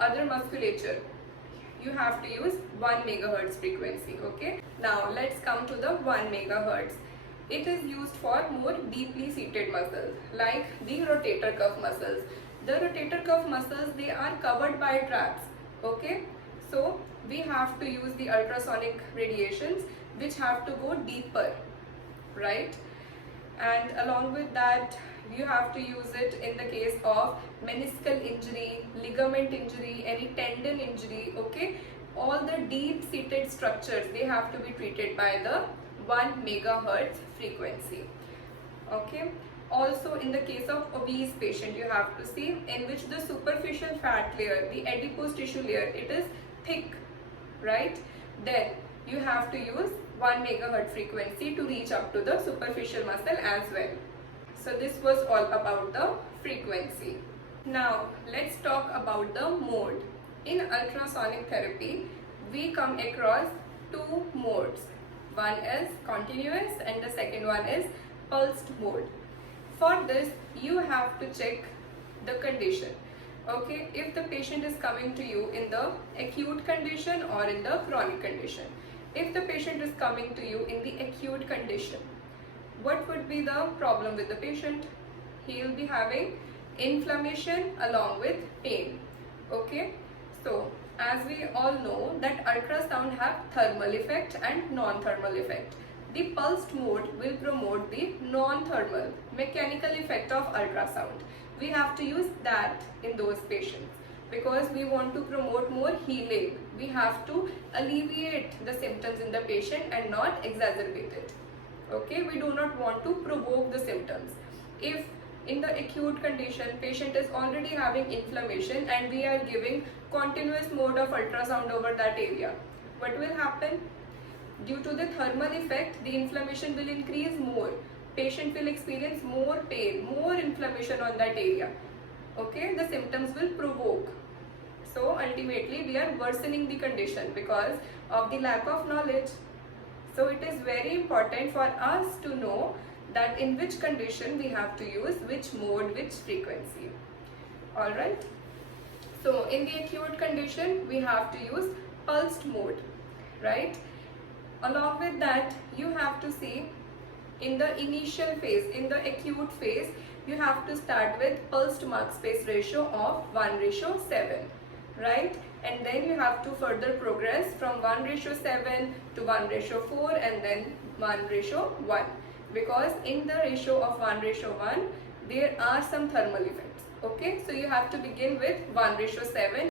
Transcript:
other musculature, you have to use 1 megahertz frequency. Okay, now let's come to the 1 megahertz. It is used for more deeply seated muscles like the rotator cuff muscles. The rotator cuff muscles, they are covered by traps. Okay, so we have to use the ultrasonic radiations which have to go deeper, right? And along with that, you have to use it in the case of meniscal injury, ligament injury, any tendon injury. Okay, all the deep seated structures, they have to be treated by the 1 megahertz frequency. Okay, also in the case of obese patient, you have to see in which the superficial fat layer, the adipose tissue layer, it is thick, right? Then you have to use 1 megahertz frequency to reach up to the superficial muscle as well. So this was all about the frequency. Now let's talk about the mode. In ultrasonic therapy, we come across two modes. One is continuous and the second one is pulsed mode. For this, you have to check the condition. Okay, if the patient is coming to you in the acute condition or in the chronic condition. If the patient is coming to you in the acute condition, what would be the problem with the patient? He will be having inflammation along with pain. Okay, so as we all know that ultrasound have thermal effect and non-thermal effect. The pulsed mode will promote the non-thermal mechanical effect of ultrasound. We have to use that in those patients because we want to promote more healing. We have to alleviate the symptoms in the patient and not exacerbate it. Okay, we do not want to provoke the symptoms. If in the acute condition patient is already having inflammation and we are giving continuous mode of ultrasound over that area, what will happen? Due to the thermal effect, the inflammation will increase more. Patient will experience more pain, more inflammation on that area. Okay, the symptoms will provoke. So ultimately we are worsening the condition because of the lack of knowledge. So it is very important for us to know that in which condition we have to use which mode, which frequency. Alright. So in the acute condition, we have to use pulsed mode, right? Along with that, you have to see in the initial phase, in the acute phase, you have to start with pulsed mark space ratio of 1:7, right? And then you have to further progress from 1:7 to 1:4 and then 1:1, because in the ratio of 1:1 there are some thermal effects. Okay, so you have to begin with 1:7